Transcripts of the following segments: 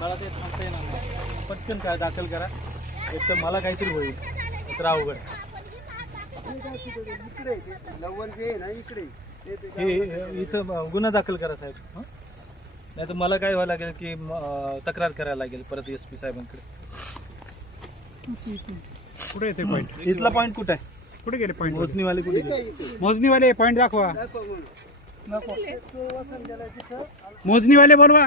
मला ते थांबता येणार नाही. पटकन काय दाखल करा. एक तर मला काहीतरी होईल. तर अवघड. इकडे लवण जे आहे ना इकडे हे इथं गुन्हा दाखल करा साहेब. हं? नाही तर मला काय व्हावं लागेल की म, तक्रार करायला लागेल परत एस पी साहेबांकडे. कुठे येते पॉईंट इथला पॉईंट कुठे आहे? कुठे गेले पॉईंट मोजणीवाले कुठे गेले? मोजणीवाले पॉईंट दाखवा दाखव. म्हणून. मोजणीवाले बोलवा.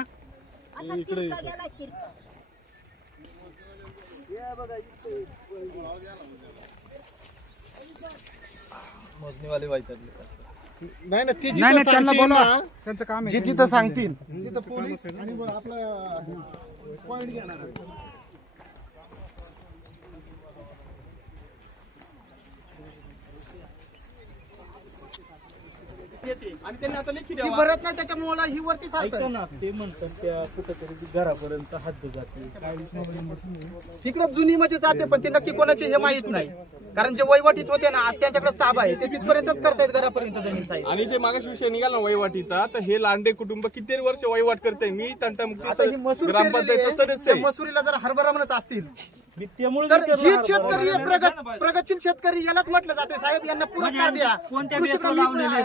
मोजणीवाले नाही ना ते नाही त्यांना बोलवा. ना, त्यांचं काम जे आहे तिथं सांगतील तिथं पोलीस आणि आपला पॉईंट घेणार आणि त्यांनी आता लेखी ती भरत नाही त्याच्यामुळे ही वरती ऐका सारखं ना ते म्हणतात त्या कुठेतरी घरापर्यंत हद्द जाते. काय तिकडे जुनी म्हणजे जाते पण ते नक्की कोणाचे हे माहीत नाही. कारण जे वैवाटीत होते ना आज त्यांच्याकडे ताबा आहे. ते तिथपर्यंतच करतायत घरापर्यंत जमीन साहेब. आणि ते मागाशी विषय निघाला ना वहिवाटीचा तर हे लांडे कुटुंब किती वर्ष वहिवाट करते मी आता ही तंटामुक्ती मसूर ग्रामपंचायतचा पेरलेली आहे, सदस्य त्या आहे. मसुरीला जर हरभरा म्हणत असतील त्यामुळे तर हे शेतकरी हे. प्रगत प्रगतशील शेतकरी यालाच म्हटलं जाते साहेब यांना पुरस्कार द्या. कृषी कमी हे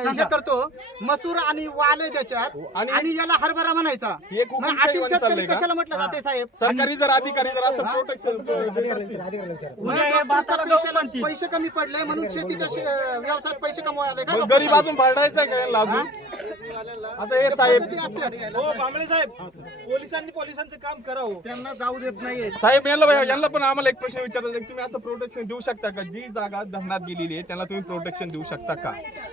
करतो मसूर आणि वाल त्याच्यात. आणि- आणि याला हरभरा म्हणायचा. हे खूप मग हुकूमशाही आतील वाणी शेतकरी चाललंय का? कशाला म्हटलं जाते साहेब? सरकारी जर अधिकारी जर असं प्रोटेक्शन पैसे- पैसे कमी पडले म्हणून शेतीच्या शे- व्यवसायात पैसे कमवायला का? गरीब अजून भांडायचं आहे का यांना अजून? आता हे साहेब किती असतात? हो साहेब पोलिसांनी पोलिसांचं काम करावं. त्यांना जाऊ देत नाहीये. साहेब यांना यांना पण आम्हाला एक प्रश्न विचारायचा आहे. की तुम्ही असं प्रोटेक्शन देऊ शकता का? जी जागा धरणात गेलेली आहे त्यांना तुम्ही प्रोटेक्शन देऊ शकता का?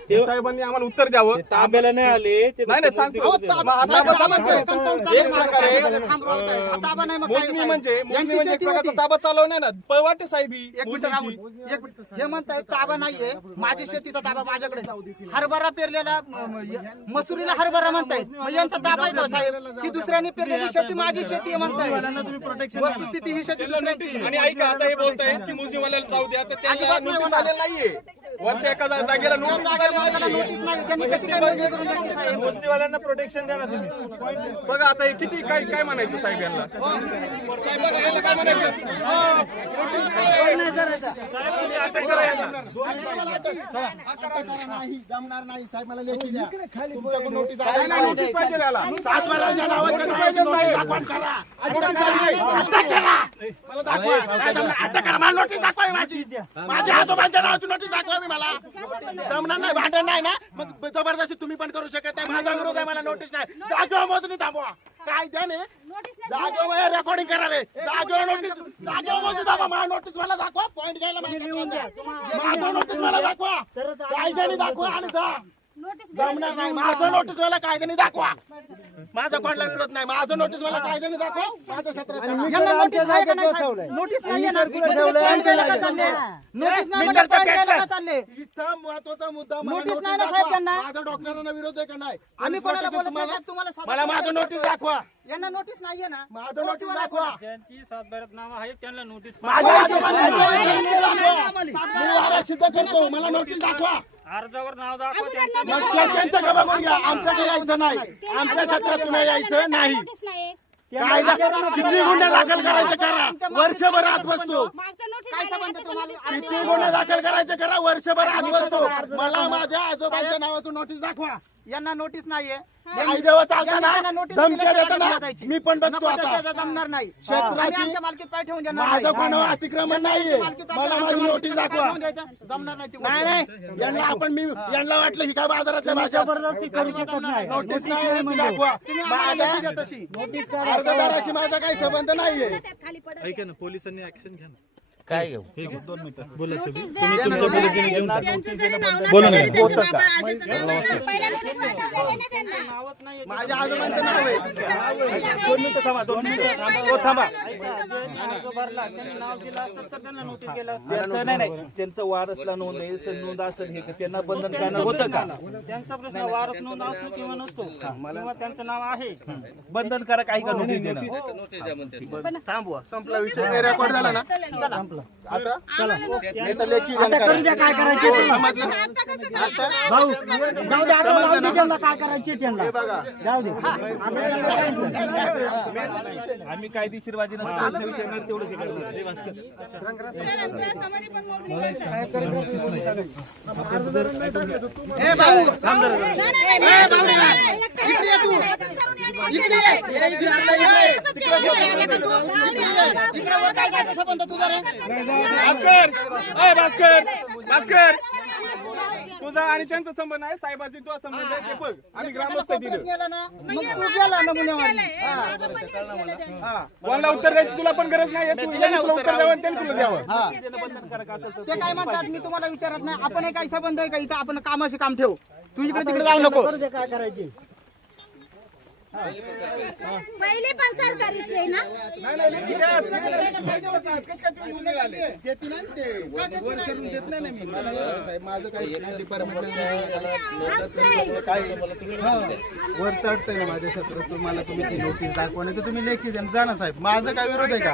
हे साहेबांनी आम्हाला उत्तर द्यावं ताब्याला नाही आले ते नाही नाही सांगतो अहो, ताबा- मग आता ताबा चालू चालू आहे. आहे. कंपाऊंड एक चालू आहे. प्रकारे थांब राहू द्या. अं, ताबा नाही मग काय मोजणी? म्हणजे मोजणी यांची म्हणजे एक शेती प्रकारचा होती. ताबा चालवणे ना पळवाटे साहेब ही एक मिनिट मोजणीची. राहून एक मिनिट. हे म्हणताय ताबा नाहीये माझी शेतीचा ताबा माझ्याकडे आहे. हरभरा पेरलेला म- म- य- मसुरीला हरभरा म्हणतायत मग यांचा ताबा आहे का साहेब ही दुसऱ्याने पेरलेली शेती माझी शेती आहे म्हणताय वस्तुस्थिती ही शेती दुसऱ्यांची आहे. आणि ऐका आता हे बोलताय की मुस्लिमवाल्याला जाऊ द्या तर त्यांना अजिबात नाही नोटीस होणार. आलेलं नाहीये वरच्या एका जा- जागेला त्या नोटीस जागेवर आलेली मला नाहीये. नोटीस नाही त्यांनी कशी काय नोंदणी करून द्यायची साहेब मोजणीवाल्यांना प्रोटेक्शन द्या ना तुम्ही बघा आता हे किती काय काय म्हणायचं साहेब यांना साहेब बघा याला काय म्हणायचं हो. नाही जमणार नाही साहेब मला लेखी द्या तुमच्याकडून नोटीस आली नाही नोटीस पाहिजे याला करा. नोटीस दाखवा. करा. मला नोटीस दाखवा माझी. माझ्या आजोबांच्या नावाची नोटीस दाखवा मी मला. जमणार नाही भांडण नाही ना. मग जबरदस्ती तुम्ही पण करू शकत नाही. माझा विरोध आहे मला नोटीस नाही. जागेवर मोजणी थांबवा. कायद्याने जागेवर रेकॉर्डिंग करायला. जागेवर नोटीस जागेवर मोजणी दाखवा माझा नोटीस मला दाखवा. पॉईंट घ्यायला माझा नोटीस मला दाखवा. कायद्याने दाखवा आणि जा. जमणार नाही माझं नोटीस मला कायद्याने दाखवा माझा कोणला विरोध नाही माझं नोटीस मला कायद्याने दाखवा माझ्या क्षेत्रात यांना नोटीस आहे का नाही साहेब? नोटीस नाही ना. पॉईंट घ्यायला का चालले? नोटीस नाही म्हणजे मीटरचं पेटलं. चालले इथं महत्त्वाचा मुद्दा मला नोटीस नोटीस नाही ना साहेब. त्यांना? माझा डॉक्टरांना विरोध आहे का नाही आम्ही कोणाला बोलत नाही तुम्हाला- साहेब, तुम्हाला साधा मला माझं नोटीस. दाखवा यांना नोटीस नाहीये ना माझं नोटीस दाखवा त्यांची सातबाऱ्यात नाव आहे त्यांना नोटीस माझ्या आजोबांचं नोटीस दाखवा. मी वारा सिद्ध करतो मला नोटीस दाखवा अर्जावर नाव दाखवा त्यांचं मग ते त्यांचं का बघून घ्या. आमचं काही यायचं नाही. आमच्या क्षेत्रात तुम्ही यायचं नाही. कायदा किती गुन्हे दाखल करायचे करा. वर्षभर आत बसतो काय संबंध तुम्हाला? किती गुन्हे दाखल करायचे करा. वर्षभर आत बसतो मला माझ्या आजोबांच्या नावातून नोटीस दाखवा. यांना नोटीस नाहीये. धमक्या द्यायची. मी पण बघतो आता. जमणार नाही. क्षेत्राची- आम्ही आमच्या मालकीत पाय ठेवून देणार माझं नाही. कोणावर अतिक्रमण नाहीये. मालकीत मला माझी नोटीस दाखवा. जमणार नाही यांना आपण मी यांना वाटलं ही काय बाजारातल्या भाज्या जबरदस्ती करू शकत नाही. नोटीस नाही दाखवा. माझ्या तशी. अर्जदाराशी माझा काही संबंध नाहीये. ऐका ना पोलिसांनी ऍक्शन घ्या ना. काय घेऊ? आहे दोन मिनिटं. बोला तुम्ही तुम्ही घेऊन टाका. बोला ना. आहे. आहे. माझ्या आजोबांचं नाव आहे. मिनिटं थांबा दोन मिनिटं थांबा. हो, थांबा. अर्ज भरला त्यांनी नाव दिलं असतं तर त्यांना नोटीस केलं असतं. त्याचं नाही नाही. त्यांचं वारसला नोंद आहे स- नोंद असेल हे का? त्यांना बंधन करणं होतं का? त्यांचा प्रश्न वारस नोंद असो किंवा नसो किंवा त्यांचं नाव आहे. बंधन करा काही का नोटीस देणं? थांबवा संपला विषय. रेकॉर्ड झाला ना. आता? आता करू द्या काय करायचे भाऊ जाऊ दे आता जाऊ दे त्यांना काय करायचे त्यांना. जाऊ दे. आता त्यांना काय आम्ही कायदेशीर बाजी नसतो विषय नाही. ए भाऊ भास्कर! अय भास्कर! भास्कर! तुझा आणि त्यांचा संबंध आहे साहेबाची तुझा संबंध आहे ते बघ. आम्ही ग्रामस्थ कोणाला उत्तर द्यायची तुला पण गरज नाही तू याने तुला उत्तर द्यावं. आणि त्याने तुला द्यावं. ते काय म्हणतात मी तुम्हाला विचारत नाही. आपण काही संबंध आहे का इथं? आपण कामाशी काम ठेवू. तू इकडे तिकडे जाऊ नको. काय करायचे? पहिले पण सरकारीच आहे ना? देतील ना ते. वर करून देत नाही ना मी. मला साहेब, माझं काही डिपार्टमेंट काय वर चढतंय ना माझ्या क्षेत्रात तुम्हाला तुम्ही ती नोटीस दाखवा नाही तर तुम्ही लेखी द्या. जा ना साहेब. माझं काय विरोध आहे का?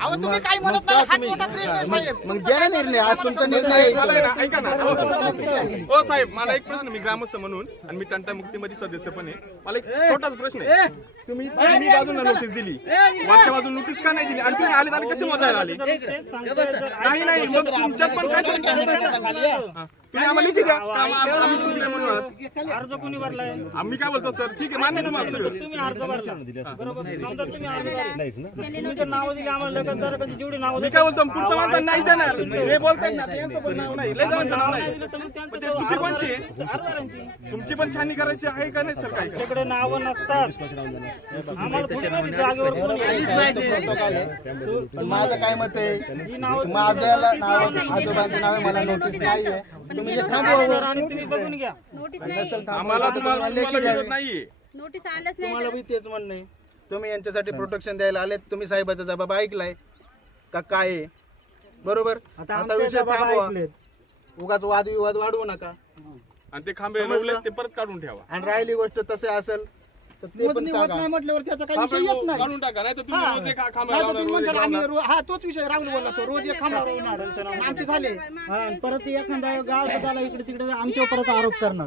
अहो तुम्ही काय म्हणत नाही? हात मोठा प्रश्न आहे, साहेब. मग ना निर्णय. आज तुमचा निर्णय. मला आहे. ना, ऐका ना. हो, हो साहेब मला एक प्रश्न. मी ग्रामस्थ म्हणून आणि मी टंटा मुक्तीमध्ये सदस्य पण आहे मला एक छोटाच प्रश्न आहे तुम्ही तुम्ही बाजूला नोटीस दिली वरच्या बाजूला नोटीस का नाही दिली आणि तुम्ही आले आले कसे मोजायला आले नाही नाही मग तुमच्यात पण काय तुम्ही आम्हाला लिखी द्या का आम- आम्ही चुकले म्हणून आज. अर्ज कोणी भरलाय? आम्ही काय बोलतो सर? ठीक आहे मान्य तुम्हाला सगळं. तुम्ही अर्ज भरला. बरोबर. समजा तुम्ही अर्ज भरला. तुम्ही जर नावं दिली आम्हाला लगेच जर कधी जेवढी नावं मी काय बोलतो पुढचा माणसा नाही देणार. जे बोलतात ना त्यांचं पण नाव नाही. लय जणांचं नाव नाही. दिलं तर मग त्यांचं पण ते चुकी कोणची आहे? अर्जदारांची. तुमची पण छाननी करायची आहे का नाही सर काय त्याच्याकडे नावं नसतात. आम्हाला जागेवर कोणी. पण माझं काय मत आहे? माझ्या नाव आजोबांचं नाव आहे मला नोटीस नाही आहे तुम्ही थांबवा आणि तुम्ही बघून घ्या. नोटीस नसेल थांबवा आम्हाला तर तुम्हाला तुम्हाला लेखी तुम्हाला द्यावी. विरोध नाहीये. नोटीस आलंच नाही तुम्हाला बी तेच म्हणणं. आहे तुम्ही यांच्यासाठी प्रोटेक्शन द्यायला आले तुम्ही साहेबाचा जबाब ऐकलाय का काय आहे? बरोबर? आता आता आमचे विषय जबाब थांबवा. ऐकलेत. उगाच वादविवाद वाढवू नका. आणि ते खांबे ते परत काढून ठेवा. आणि राहिली गोष्ट तसे असेल तर ते पण मोजणी होत सांगा नाही म्हटल्यावर त्याचा काही विषय खांबे येत नाही. काढून टाका नाही तर तुम्ही रोज एक खांबे नाही तर लावणार, तुम्ही रोज एक म्हणशाल आम्ही लावणार. रो- हा तोच विषय राहुल बोलला तो रोज एक खांबा आमचे झाले. हा, आणि परत एखादा गाव बदला इकडे तिकडे आमच्यावर परत आरोप करणार.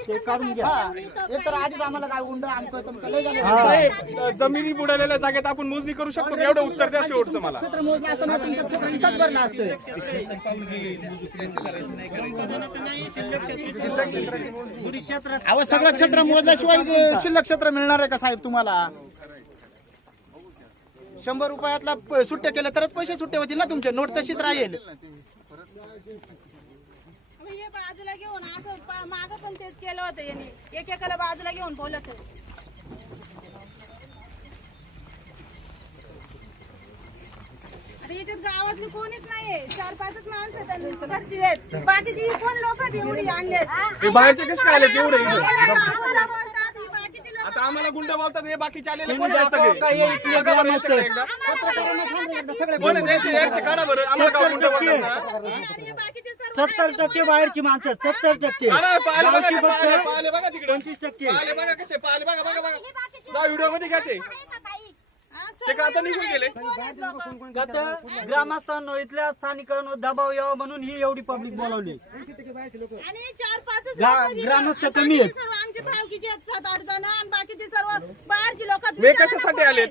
ते काढून घ्या. एक तर आधीच आम्हाला काय गुंड आमचं तुमचं लय झालं साहेब जमिनी बुडालेल्या जागेत आपण मोजणी करू शकतो का? एवढं उत्तर द्या शेवटचं मला. क्षेत्र मोजलं असताना तुमचं क्षेत्र इथंच भरलं असतं. अहो सगळं क्षेत्र मोजल्याशिवाय शिल्लक क्षेत्र मिळणार आहे का साहेब तुम्हाला? शंभर रुपयातला प- सुट्टे केले तरच पैसे सुट्टे होतील ना तुमचे? नोट तशीच राहील. बाजूला घेऊन असं माग पण तेच केलं होतं यांनी. एकेकाला बाजूला घेऊन बोलत. आता याच्यात गावातली कोणीच नाहीये. चार पाचच माणसं आहेत बाकीची कोण लोक एवढी हे बाहेरचे कसे काय आले? ही आता आम्हाला गुंड बोलतात हे बाकीचे आलेले कोण आहे सगळे बघा बरं याच्याकडे एकदा. कोण आहे त्यांचे यांचे काढा बरं. आम्हाला गाव गुंड बोलतात ना. बाकीचे सर्व सत्तर टक्के बाहेरची माणसं सत्तर टक्के. गावची फक्त. पंचवीस टक्के. हा? गत ग्रामस्थांनो इथल्या स्थानिकांनो दबाव यावा म्हणून ही एवढी पब्लिक बोलावली. आणि चार पाच गा- ग्रामस्थ कमी आहेत. सर्व आमचे भावकीचे आहेत सात आठ जण आणि बाकीचे सर्व बाहेरची लोक कशासाठी आलेत?